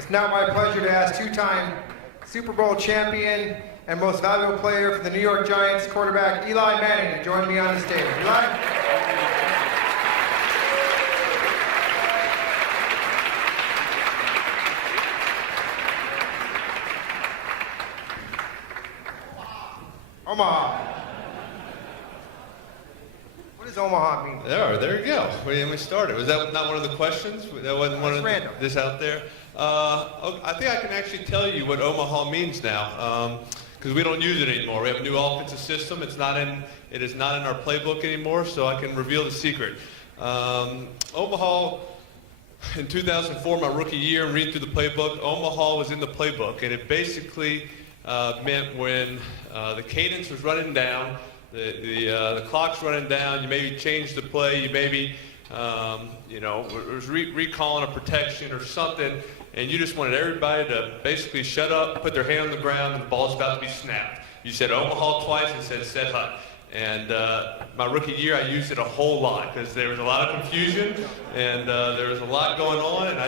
It's now my pleasure to ask two-time Super Bowl champion and most valuable player for the New York Giants, quarterback Eli Manning, to join me on the stage. Eli? Omaha. What does Omaha mean? There you go. We started. Was that not one of the questions? That wasn't one of random. This out there. I think I can actually tell you what Omaha means now, because we don't use it anymore. We have a new offensive system. It is not in our playbook anymore, so I can reveal the secret. Omaha, in 2004, my rookie year, and reading through the playbook, Omaha was in the playbook, and it basically meant when the cadence was running down, the clock's running down, you maybe changed the play, you maybe was recalling a protection or something, and you just wanted everybody to basically shut up, put their hand on the ground, and the ball's about to be snapped. You said Omaha twice and said set hut. And my rookie year, I used it a whole lot because there was a lot of confusion and there was a lot going on, and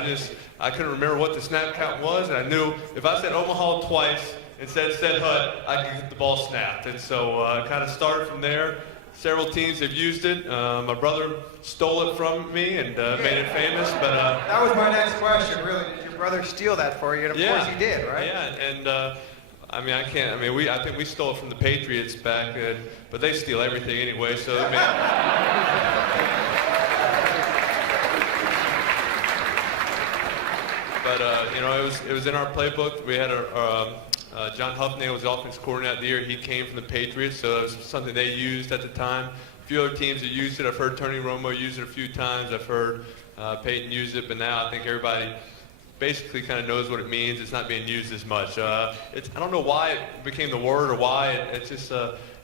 I couldn't remember what the snap count was, and I knew if I said Omaha twice and said set hut, I could get the ball snapped. And so I kind of started from there. Several teams have used it. My brother stole it from me and made it famous. But that was my next question. Really, did your brother steal that for you? And of course he did, right? Yeah, and I think we stole it from the Patriots back, but they steal everything anyway. So it was in our playbook. We had John Huffnagel was the offensive coordinator the year. He came from the Patriots, so it was something they used at the time. A few other teams that used it. I've heard Tony Romo use it a few times. I've heard Peyton use it, but now I think everybody basically kind of knows what it means. It's not being used as much. I don't know why it became the word or why. It's just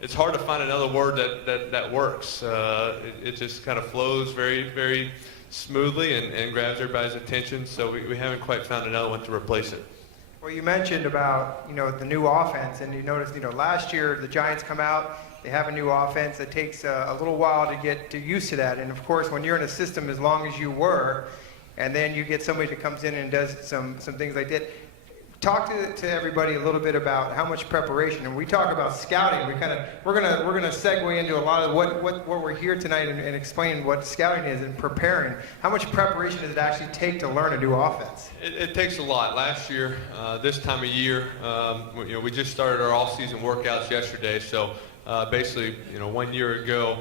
it's hard to find another word that works. It just kind of flows very, very smoothly and grabs everybody's attention. So we haven't quite found another one to replace it. Well, you mentioned about the new offense, and you noticed last year the Giants come out, they have a new offense. It takes a little while to get used to that, and of course when you're in a system as long as you were, and then you get somebody that comes in and does some things like that. Talk to everybody a little bit about how much preparation, and we talk about scouting. We're gonna segue into a lot of what we're here tonight and explain what scouting is and preparing. How much preparation does it actually take to learn a new offense? It takes a lot. Last year, this time of year, we just started our off-season workouts yesterday. So basically, 1 year ago,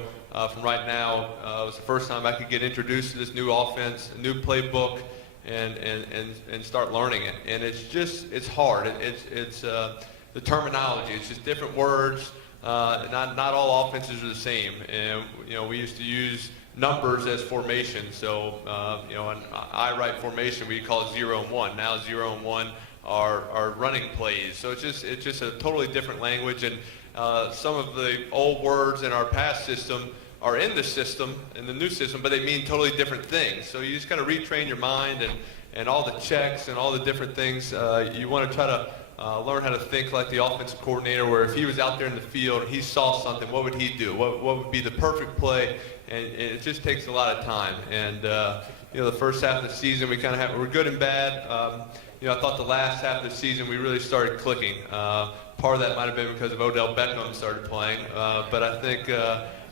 from right now, it was the first time I could get introduced to this new offense, a new playbook, and start learning it. And it's hard. It's the terminology. It's just different words. Not all offenses are the same. And we used to use numbers as formation. So an I-right formation, we call it 0 and 1. Now 0 and 1 are running plays. So it's just a totally different language. And some of the old words in our past system are in the system, in the new system, but they mean totally different things. So you just got to retrain your mind and all the checks and all the different things. You want to try to learn how to think like the offensive coordinator, where if he was out there in the field and he saw something, what would he do? What would be the perfect play? And it just takes a lot of time. And the first half of the season, we're good and bad. I thought the last half of the season we really started clicking. Part of that might have been because of Odell Beckham started playing, but I think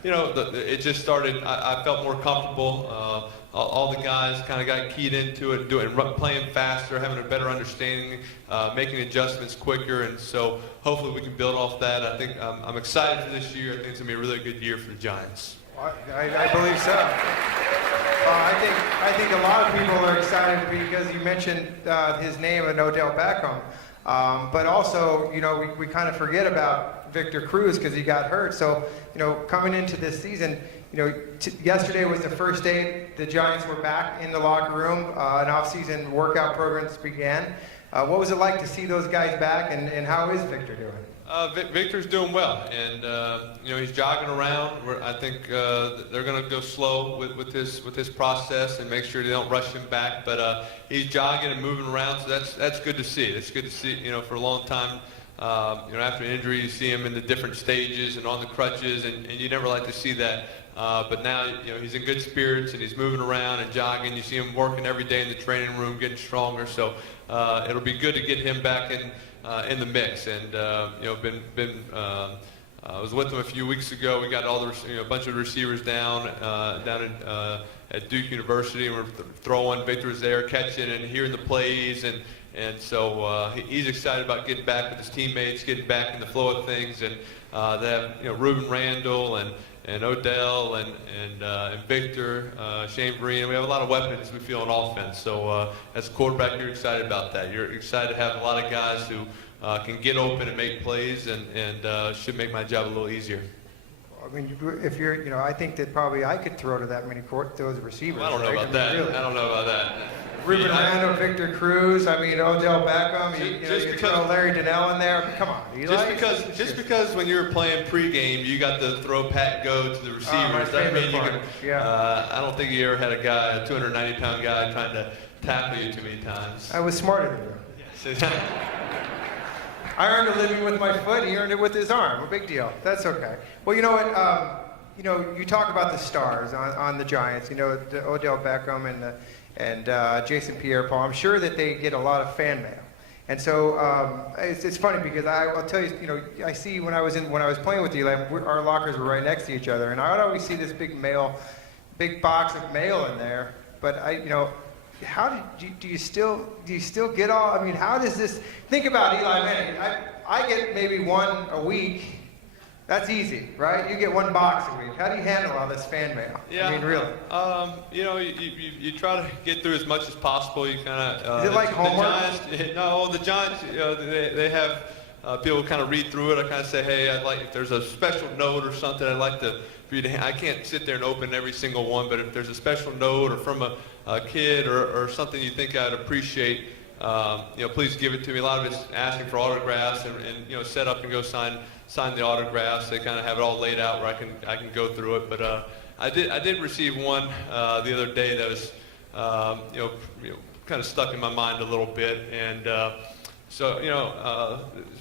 it just started. I felt more comfortable. All the guys kind of got keyed into it, playing faster, having a better understanding, making adjustments quicker, and so hopefully we can build off that. I think I'm excited for this year. I think it's gonna be a really good year for the Giants. I believe so. I think a lot of people are excited because you mentioned his name and Odell Beckham, but also we kind of forget about Victor Cruz because he got hurt. So coming into this season, yesterday was the first day the Giants were back in the locker room. An off-season workout programs began. What was it like to see those guys back, and how is Victor doing? Victor's doing well, and he's jogging around. I think they're going to go slow with this process and make sure they don't rush him back. But he's jogging and moving around, so that's good to see. It's good to see. For a long time, after an injury, you see him in the different stages and on the crutches, and you never like to see that. But now, he's in good spirits and he's moving around and jogging. You see him working every day in the training room, getting stronger. So it'll be good to get him back in the mix. And I was with him a few weeks ago. We got all the a bunch of receivers down at Duke University, and we're throwing. Victor was there catching and hearing the plays, and so he's excited about getting back with his teammates, getting back in the flow of things. And they have Ruben Randall and Odell and Victor, Shane Vereen. We have a lot of weapons we feel on offense. So as a quarterback, you're excited about that. You're excited to have a lot of guys who can get open and make plays, and should make my job a little easier. I mean, if you're, I think that probably I could throw to that many those receivers. I don't know about that. Really. I don't know about that. Ruben Randall, Victor Cruz, Odell Beckham, you throw Larry Donnell in there. Come on, Eli. Just because when you're playing pregame, you got to throw pat go to the receivers. Doesn't mean you can. Yeah. I don't think you ever had a 290-pound guy trying to tackle you too many times. I was smarter than you. I earned a living with my foot. He earned it with his arm. A big deal. That's okay. Well, you know what? You talk about the stars on the Giants. The Odell Beckham and Jason Pierre-Paul. I'm sure that they get a lot of fan mail, and so it's funny because I'll tell you. I see when I was playing with Eli, our lockers were right next to each other, and I would always see this big box of mail in there. But how do you still get all? I mean, how does this? Think about Eli Manning. I get maybe one a week. That's easy, right? You get one box a week. How do you handle all this fan mail? Yeah. I mean, really. You try to get through as much as possible. You kind of. Is it like homework? The Giants. They have people kind of read through it. I kind of say, hey, if there's a special note or something, I'd like for you to. I can't sit there and open every single one, but if there's a special note or from a kid or something you think I'd appreciate, please give it to me. A lot of it's asking for autographs and set up and go sign the autographs. They kind of have it all laid out where I can go through it. But I did receive one the other day that was kind of stuck in my mind a little bit. And so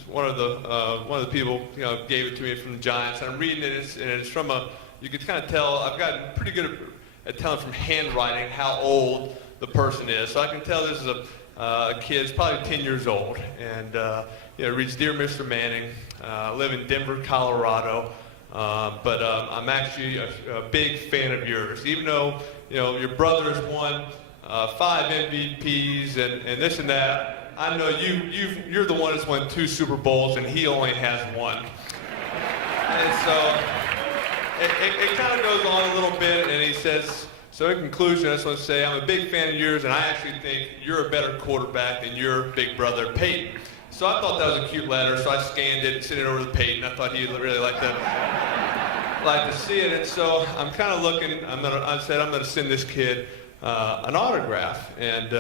one of the people gave it to me from the Giants. And I'm reading it, and it's from you can kind of tell. I've gotten pretty good at telling from handwriting how old the person is. So I can tell this is a kid, it's probably 10 years old, and it reads, "Dear Mr. Manning, I live in Denver, Colorado, but I'm actually a big fan of yours. Even though your brother's won 5 MVPs and this and that, I know you're the one that's won 2 Super Bowls, and he only has 1." And so it kind of goes on a little bit, and he says, so in conclusion, I just want to say I'm a big fan of yours, and I actually think you're a better quarterback than your big brother, Peyton. So I thought that was a cute letter, so I scanned it and sent it over to Peyton. I thought he'd really like to see it, and so I'm kind of looking. I said I'm gonna send this kid an autograph, and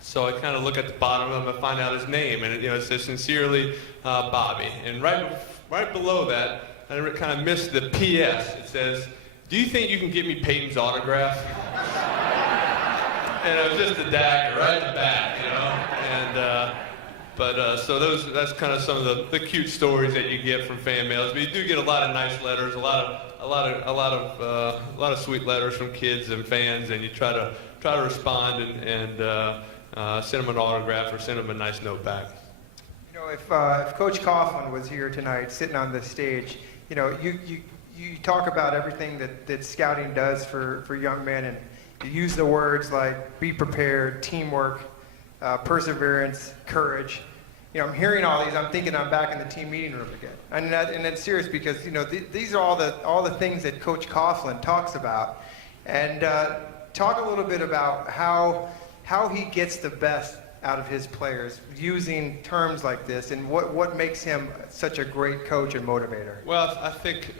so I kind of look at the bottom. I'm gonna find out his name, and it says sincerely, Bobby. And right below that, I kind of missed the P.S. It says, "Do you think you can get me Peyton's autograph?" And it was just a dagger right at the back, And so that's kind of some of the cute stories that you get from fan mails. But you do get a lot of nice letters, a lot of sweet letters from kids and fans, and you try to respond and send them an autograph or send them a nice note back. If Coach Coughlin was here tonight, sitting on this stage, you talk about everything that scouting does for young men, and you use the words like be prepared, teamwork, perseverance, courage. I'm hearing all these. I'm thinking I'm back in the team meeting room again, and that's serious because these are all the things that Coach Coughlin talks about, and talk a little bit about how he gets the best out of his players using terms like this, and what makes him such a great coach and motivator. Well, I think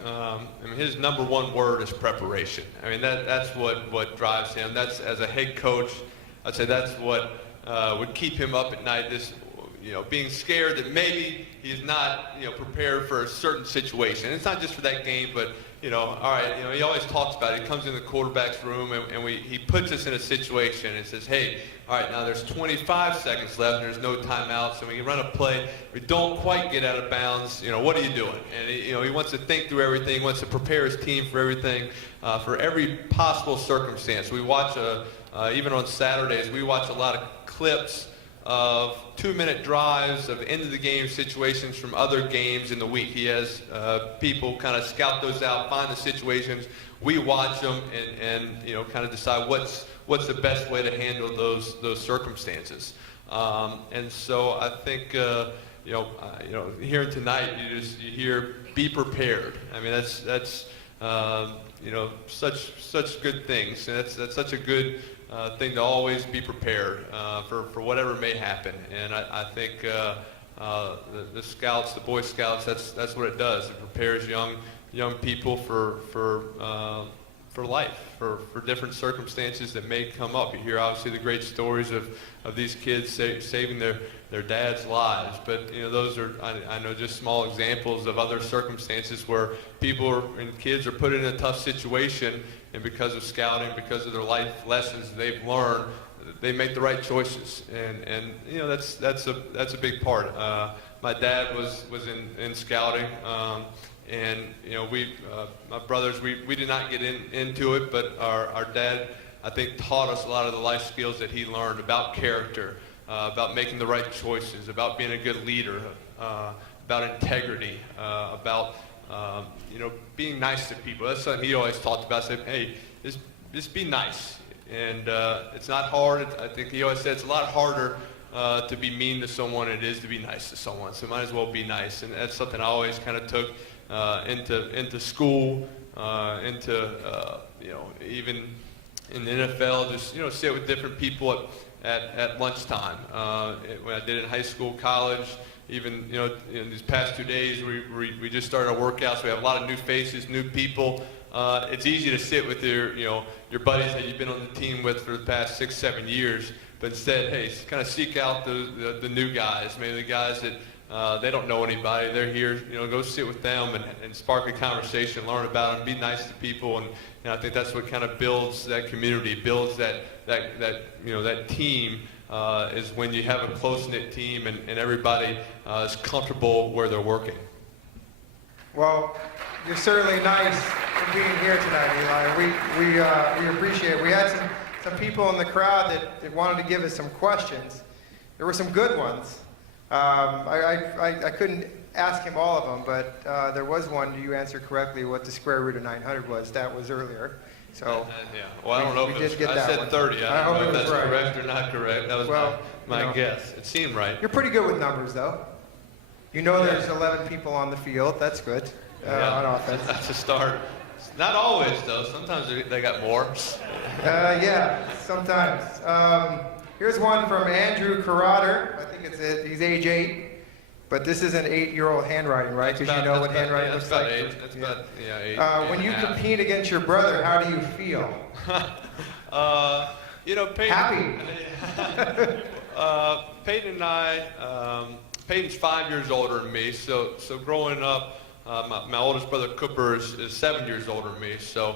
his number one word is preparation. I mean that's what drives him. That's, as a head coach, I'd say that's what would keep him up at night. This being scared that maybe he's not prepared for a certain situation. It's not just for that game, but all right, he always talks about it. He comes in the quarterback's room and he puts us in a situation and says, hey, all right, now there's 25 seconds left and there's no timeout, so we can run a play. We don't quite get out of bounds. What are you doing? And he wants to think through everything. He wants to prepare his team for everything, for every possible circumstance. We watch, even on Saturdays, we watch a lot of clips of 2-minute drives of end-of-the-game situations from other games in the week. He has people kind of scout those out, find the situations. We watch them and kind of decide what's the best way to handle those circumstances. And so I think here tonight you hear be prepared. I mean that's such good things, and that's such a good thing to always be prepared for whatever may happen. And I think the Scouts, the Boy Scouts, that's what it does. It prepares young people for life, for different circumstances that may come up. You hear obviously the great stories of these kids saving their dad's lives, but those are I know just small examples of other circumstances where people and kids are put in a tough situation, and because of scouting, because of their life lessons they've learned, they make the right choices, and that's a big part. My dad was in scouting. And my brothers, we did not get into it, but our dad, I think, taught us a lot of the life skills that he learned about character, about making the right choices, about being a good leader, about integrity, about being nice to people. That's something he always talked about. Said, hey, just be nice, and it's not hard. I think he always said it's a lot harder to be mean to someone than it is to be nice to someone. So might as well be nice, and that's something I always kind of took into school, even in the NFL, just sit with different people at lunchtime. When I did it in high school, college, even in these past 2 days, we just started our workouts. We have a lot of new faces, new people. It's easy to sit with your buddies that you've been on the team with for the past 6-7 years, but instead, hey, kind of seek out the new guys, maybe the guys that they don't know anybody. They're here, go sit with them and spark a conversation, learn about them, be nice to people, and I think that's what kind of builds that community, builds that team. Is when you have a close-knit team and everybody is comfortable where they're working. Well, you're certainly nice for being here tonight, Eli. We appreciate it. We had some people in the crowd that wanted to give us some questions. There were some good ones. I couldn't ask him all of them, but there was one. You answered correctly what the square root of 900 was. That was earlier. So yeah. Well, I don't know if it was, I said 30. I don't know if that's correct or not correct. That was my guess. It seemed right. You're pretty good with numbers, though. There's 11 people on the field. That's good on offense. That's a start. Not always, though. Sometimes they got more. Yeah, sometimes. Here's one from Andrew Carrotter. I think it's it. He's age 8. But this is an 8-year-old handwriting, right? Because you know what handwriting looks like. That's about 8. When you compete against your brother, how do you feel? Peyton, happy. Peyton and I, Peyton's 5 years older than me, so growing up, my oldest brother Cooper is 7 years older than me. So,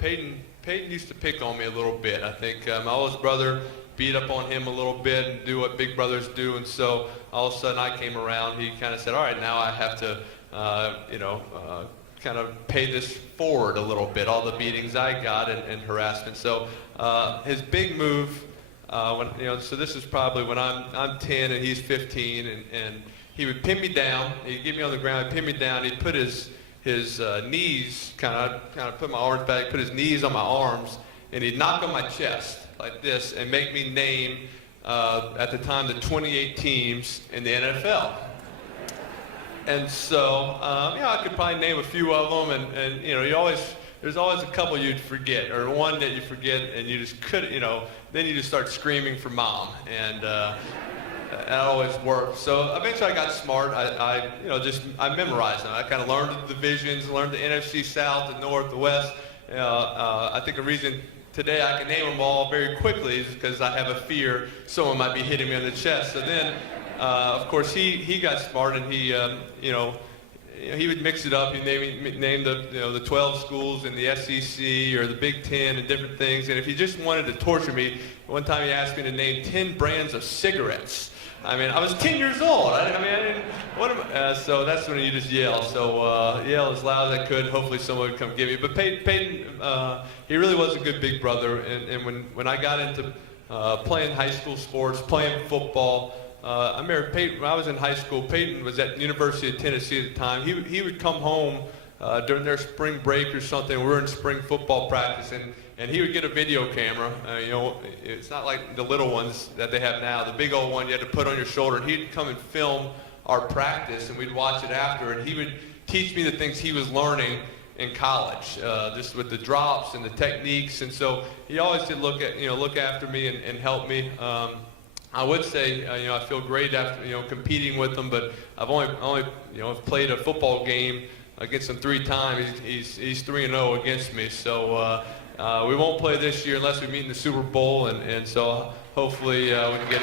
Peyton used to pick on me a little bit. I think my oldest brother beat up on him a little bit and do what big brothers do, and so all of a sudden I came around. He kind of said, all right, now I have to, kind of pay this forward a little bit, all the beatings I got and harassment. So his big move, so this is probably when I'm 10 and he's 15, and he would pin me down. He'd get me on the ground, he'd pin me down, he'd put his knees, kind of put my arms back, put his knees on my arms, and he'd knock on my chest like this and make me name, at the time, the 28 teams in the NFL. And so, I could probably name a few of them, and there's always a couple you'd forget, or one that you forget, and you just couldn't, then you just start screaming for mom, and that always worked. So eventually I got smart. I memorized them. I kind of learned the divisions, learned the NFC South, the North, the West. I think the reason today I can name them all very quickly is because I have a fear someone might be hitting me on the chest. So then, of course, he got smart, and he, he would mix it up. He'd name the 12 schools in the SEC or the Big Ten and different things. And if he just wanted to torture me, one time he asked me to name 10 brands of cigarettes. I mean, I was 10 years old. I didn't. So that's when you just yell. So yell as loud as I could. Hopefully someone would come get me. But Peyton, he really was a good big brother. And when I got into playing high school sports, playing football, I remember Peyton, when I was in high school, Peyton was at the University of Tennessee at the time. He would come home during their spring break or something. We were in spring football practice, and he would get a video camera. It's not like the little ones that they have now. The big old one you had to put on your shoulder. And he'd come and film our practice, and we'd watch it after. And he would teach me the things he was learning in college, just with the drops and the techniques. And so he always did look after me and help me. I would say, I feel great after, competing with him, but I've only played a football game against him 3 times. He's 3-0 against me. So we won't play this year unless we meet in the Super Bowl, and so hopefully I can get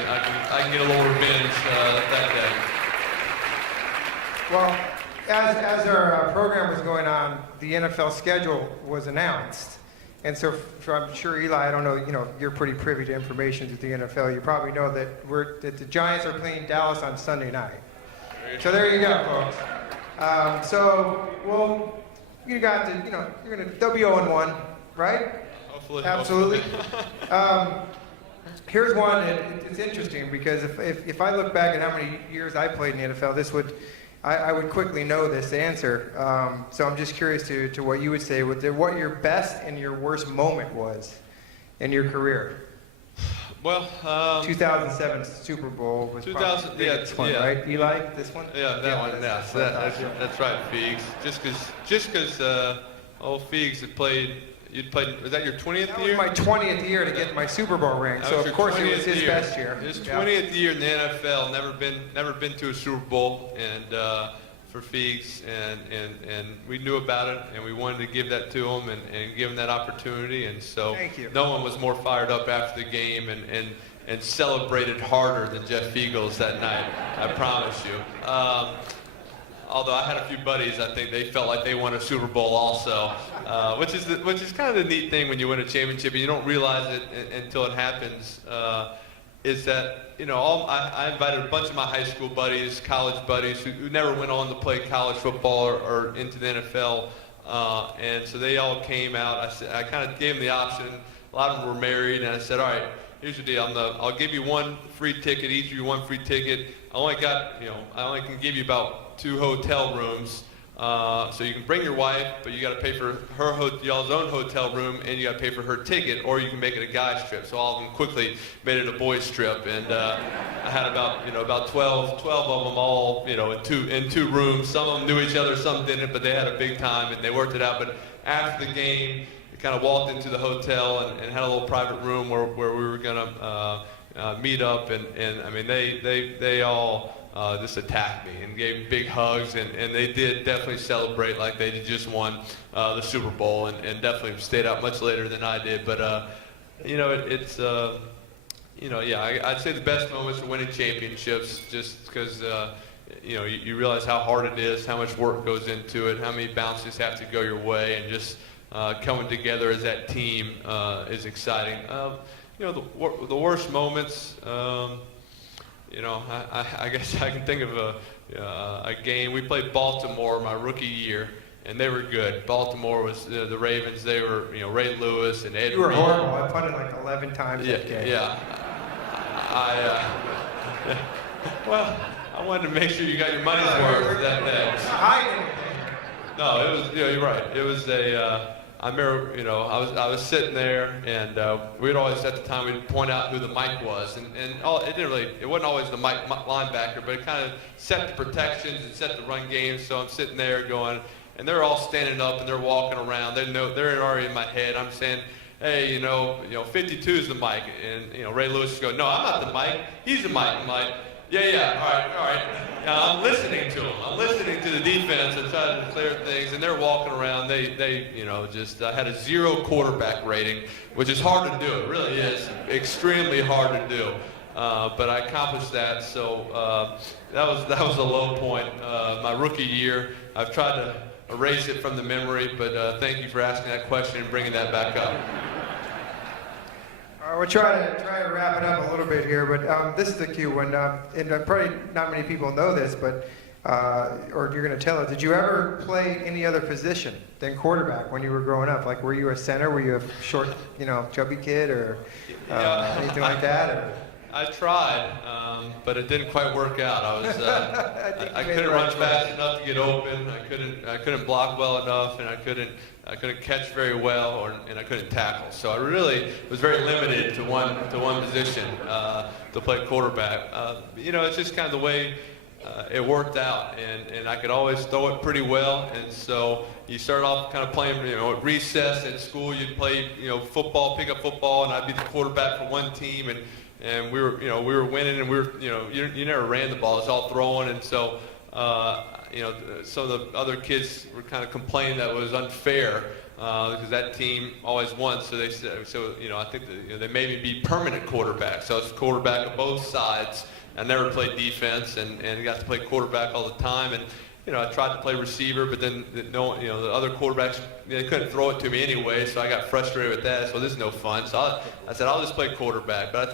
a little revenge that day. Well, as our program was going on, the NFL schedule was announced. And so I'm sure, Eli, I don't know, you're pretty privy to information with the NFL. You probably know that the Giants are playing Dallas on Sunday night. So there you go, folks. You got they'll be 0-1, right? Hopefully. Absolutely. Here's one, it's interesting because if I look back at how many years I played in the NFL, I would quickly know this answer. So I'm just curious to what you would say, what your best and your worst moment was in your career. Well, 2007 Super Bowl was probably the biggest one, right? Eli, this one? Yeah, that one. That's right, Feegs. Just because old Feegs had played. You'd played. Was that your 20th that year? That was my 20th year to get my Super Bowl ring. So of course it was his best year. His 20th year in the NFL. Never been to a Super Bowl, and for Feegs, and we knew about it, and we wanted to give that to him and give him that opportunity. And so no one was more fired up after the game and celebrated harder than Jeff Feagles that night. I promise you. Although I had a few buddies, I think they felt like they won a Super Bowl also, which is kind of the neat thing when you win a championship and you don't realize it until it happens. Is that I invited a bunch of my high school buddies, college buddies who never went on to play college football or into the NFL, and so they all came out. I kind of gave them the option. A lot of them were married, and I said, all right, here's the deal. I'll give you one free ticket, each of you one free ticket. I only can give you about 2 hotel rooms, so you can bring your wife, but you got to pay for y'all's own hotel room, and you got to pay for her ticket, or you can make it a guy's trip. So all of them quickly made it a boys' trip, and I had about 12 of them all in two rooms. Some of them knew each other, some didn't, but they had a big time and they worked it out. But after the game, we kind of walked into the hotel and had a little private room where we were gonna meet up, and I mean they all just attacked me and gave big hugs, and they did definitely celebrate like they just won the Super Bowl, and definitely stayed out much later than I did. But I'd say the best moments are winning championships, just because you realize how hard it is, how much work goes into it, how many bounces have to go your way, and just coming together as that team is exciting. The worst moments. I guess I can think of a game. We played Baltimore my rookie year, and they were good. Baltimore was the Ravens. They were, Ray Lewis and Ed Reed. You were horrible. I punted like 11 times that game. Yeah. Well, I wanted to make sure you got your money's worth that day. No, it was. You're right. It was I remember, I was sitting there, and we'd always, at the time, we'd point out who the Mike was, and it wasn't always the Mike linebacker, but it kind of set the protections and set the run game. So I'm sitting there going, and they're all standing up and they're walking around. They're already in my head. I'm saying, hey, 52 is the Mike, and Ray Lewis is going, no, I'm not the Mike. He's the Mike. I'm like, yeah, all right. I'm listening to them. I'm listening to the defense and trying to clear things, and they're walking around. They just had a 0 quarterback rating, which is hard to do. It really is extremely hard to do. But I accomplished that, so that was a low point. My rookie year, I've tried to erase it from the memory, but thank you for asking that question and bringing that back up. We'll try to wrap it up a little bit here, but this is the cue when, and probably not many people know this, but or you're going to tell us, did you ever play any other position than quarterback when you were growing up? Like, were you a center? Were you a short, chubby kid, or anything like that? Or? I tried, but it didn't quite work out. I was I couldn't run fast enough to get open. I couldn't block well enough, and I couldn't catch very well, and I couldn't tackle. So I really was very limited to one position to play quarterback. It's just kind of the way it worked out, and I could always throw it pretty well. And so you start off kind of playing, at recess at school, you'd play, football, pick up football, and I'd be the quarterback for one team, and we were winning, and you never ran the ball, it's all throwing, and so some of the other kids were kind of complaining that it was unfair because that team always won. So they said, I think that, they made me be permanent quarterback. So I was quarterback of both sides. I never played defense, and got to play quarterback all the time. And I tried to play receiver, but then the other quarterbacks, they couldn't throw it to me anyway. So I got frustrated with that. So this is no fun. So I said I'll just play quarterback. But I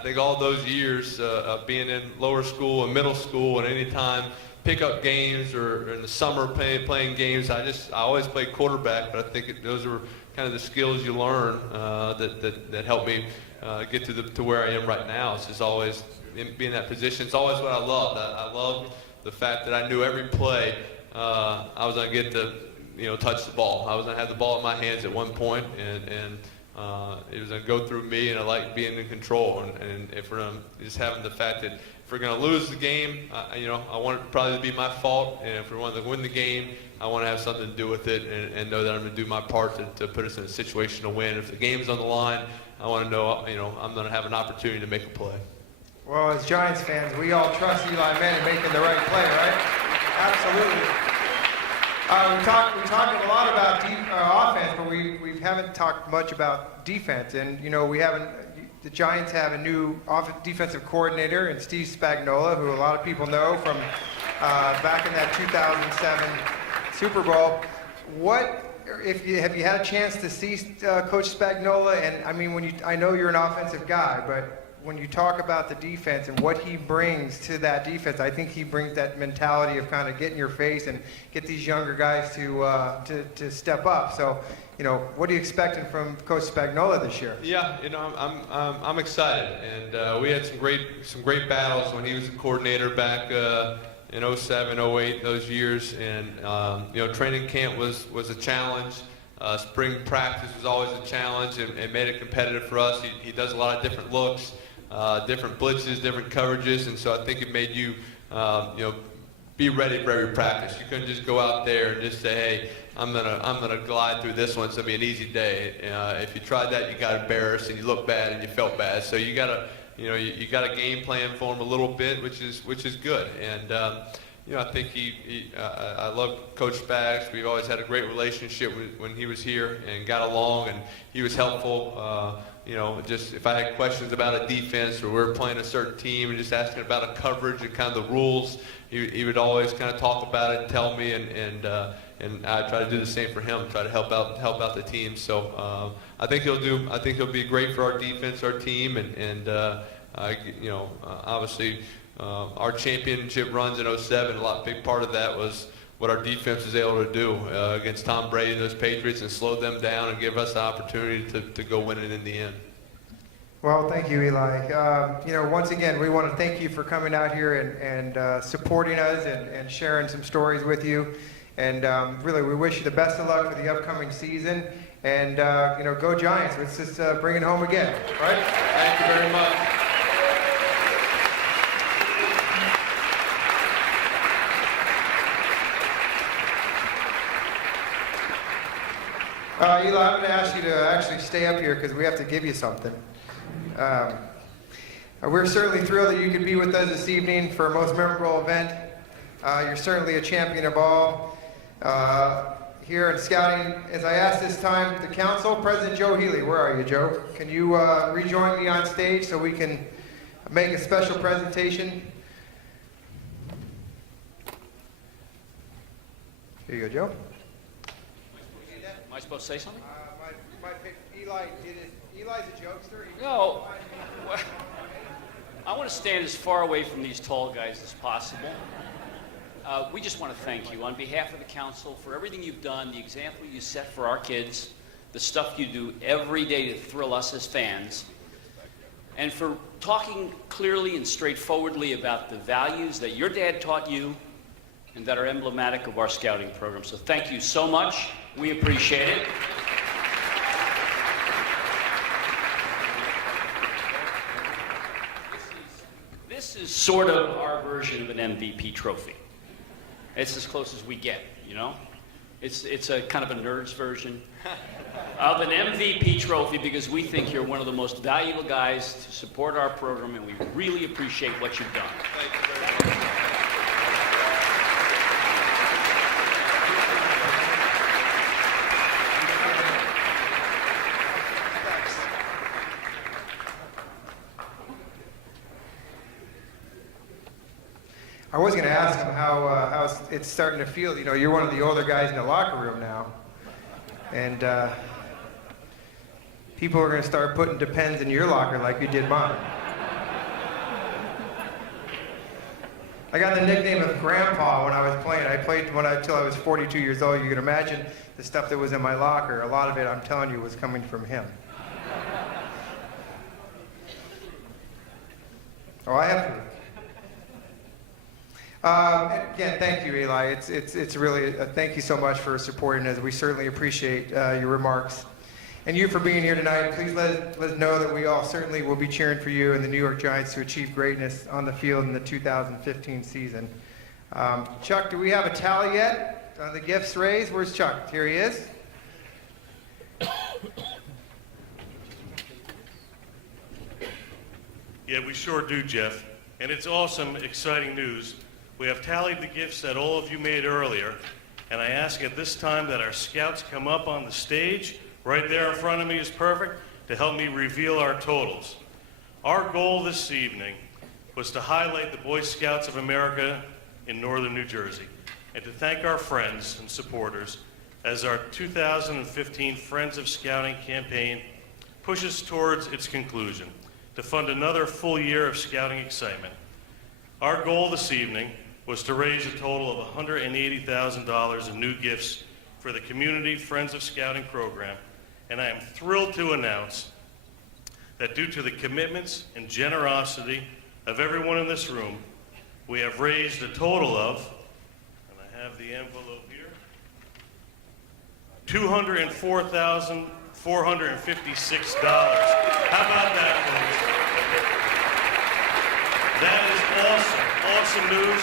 think all those years of being in lower school and middle school, and any time pick up games or in the summer playing games, I always played quarterback. But I think those are kind of the skills you learn that help me get to where I am right now. It's just always be in that position. It's always what I loved. I loved the fact that I knew every play I was going to get to touch the ball. I was going to have the ball in my hands at one point, and it was going to go through me, and I like being in control. And if we're just having the fact that if we're going to lose the game, I want it probably to be my fault. And if we want to win the game, I want to have something to do with it, and know that I'm going to do my part to put us in a situation to win. If the game's on the line, I want to know, I'm going to have an opportunity to make a play. Well, as Giants fans, we all trust Eli Manning making the right play, right? Absolutely. We talked a lot about offense, but we haven't talked much about defense. And the Giants have a new defensive coordinator in Steve Spagnuolo, who a lot of people know from back in that 2007 Super Bowl. Have you had a chance to see Coach Spagnuolo? And I mean, I know you're an offensive guy, but when you talk about the defense and what he brings to that defense, I think he brings that mentality of kind of get in your face and get these younger guys to step up. So, what are you expecting from Coach Spagnuolo this year? Yeah, I'm excited, and we had some great battles when he was the coordinator back in 07, 08, those years, and training camp was a challenge. Spring practice was always a challenge, and made it competitive for us. He does a lot of different looks, different blitzes, different coverages, and so I think it made you, be ready for every practice. You couldn't just go out there and just say, hey, I'm gonna glide through this one. It's gonna be an easy day. If you tried that, you got embarrassed and you looked bad and you felt bad. So you gotta, you got a game plan for him a little bit, which is good. And I think I love Coach Spags. We've always had a great relationship when he was here and got along, and he was helpful. Just if I had questions about a defense or we were playing a certain team and just asking about a coverage and kind of the rules, he would always kind of talk about it and tell me, and I try to do the same for him, try to help out the team. So I think he'll be great for our defense, our team, and obviously our championship runs in 07. Big part of that was what our defense was able to do against Tom Brady and those Patriots, and slow them down and give us the opportunity to go win it in the end. Well, thank you, Eli. Once again, we want to thank you for coming out here and supporting us and sharing some stories with you. And really, we wish you the best of luck for the upcoming season. And, go Giants. Let's just bring it home again, right? Thank you very much. Eli, I'm going to ask you to actually stay up here because we have to give you something. We're certainly thrilled that you could be with us this evening for a most memorable event. You're certainly a champion of all. Here in scouting, as I ask this time the council, President Joe Healy, where are you, Joe? Can you rejoin me on stage so we can make a special presentation? Here you go, Joe. Am I supposed to say something? Eli did it. Eli's a jokester. No. I want to stand as far away from these tall guys as possible. We just want to thank you on behalf of the council for everything you've done, the example you set for our kids, the stuff you do every day to thrill us as fans, and for talking clearly and straightforwardly about the values that your dad taught you and that are emblematic of our scouting program. So thank you so much. We appreciate it. This is sort of our version of an MVP trophy. It's as close as we get, you know? It's a kind of a nerd's version of an MVP trophy because we think you're one of the most valuable guys to support our program, and we really appreciate what you've done. Thank you very much. I was going to ask him how it's starting to feel. You know, you're one of the older guys in the locker room now, and people are going to start putting Depends in your locker like you did mine. I got the nickname of Grandpa when I was playing. I played till I was 42 years old. You can imagine the stuff that was in my locker. A lot of it, I'm telling you, was coming from him. Oh, I have to. Again, thank you, Eli. It's really thank you so much for supporting us. We certainly appreciate your remarks, and you for being here tonight. Please let us know that we all certainly will be cheering for you and the New York Giants to achieve greatness on the field in the 2015 season. Chuck, do we have a tally yet on the gifts raised? Where's Chuck? Here he is. Yeah, we sure do, Jeff. And it's awesome, exciting news. We have tallied the gifts that all of you made earlier, and I ask at this time that our scouts come up on the stage. Right there in front of me is perfect, to help me reveal our totals. Our goal this evening was to highlight the Boy Scouts of America in Northern New Jersey, and to thank our friends and supporters as our 2015 Friends of Scouting campaign pushes towards its conclusion, to fund another full year of scouting excitement. Our goal this evening was to raise a total of $180,000 in new gifts for the Community Friends of Scouting program, and I am thrilled to announce that due to the commitments and generosity of everyone in this room, we have raised a total of, and I have the envelope here, $204,456. How about that, folks? That is awesome news,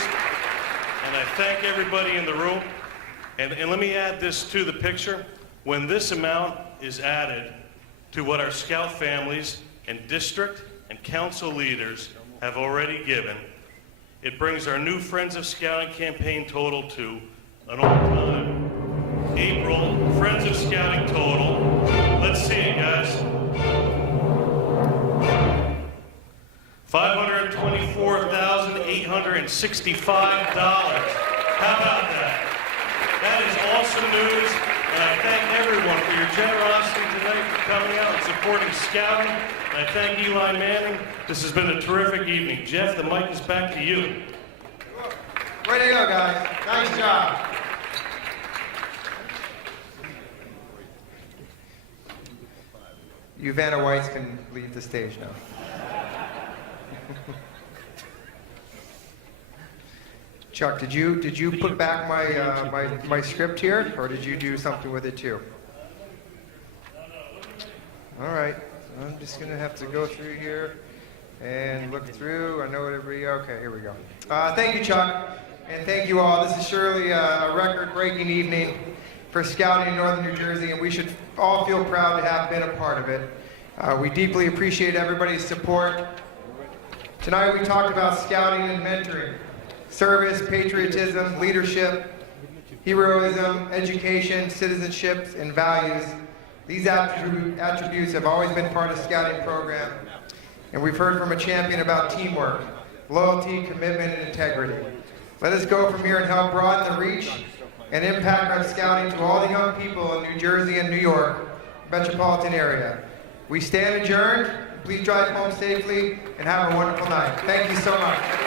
and I thank everybody in the room. And let me add this to the picture. When this amount is added to what our scout families and district and council leaders have already given, it brings our new Friends of Scouting campaign total to an all-time April Friends of Scouting total. Let's see it, guys. $524,865. How about that? That is awesome news, and I thank everyone for your generosity tonight, for coming out and supporting scouting. And I thank Eli Manning. This has been a terrific evening. Jeff, the mic is back to you. Way to go, guys. Nice job. You Vanna Whites can leave the stage now. Chuck, did you put back my script here, or did you do something with it too? All right, I'm just gonna have to go through here and look through. I know what everybody. Okay, here we go. Thank you, Chuck, and thank you all. This is surely a record-breaking evening for scouting in Northern New Jersey, and we should all feel proud to have been a part of it. We deeply appreciate everybody's support. Tonight we talked about scouting and mentoring, service, patriotism, leadership, heroism, education, citizenship, and values. These attributes have always been part of the scouting program, and we've heard from a champion about teamwork, loyalty, commitment, and integrity. Let us go from here and help broaden the reach and impact on scouting to all the young people in New Jersey and New York metropolitan area. We stand adjourned. Please drive home safely and have a wonderful night. Thank you so much.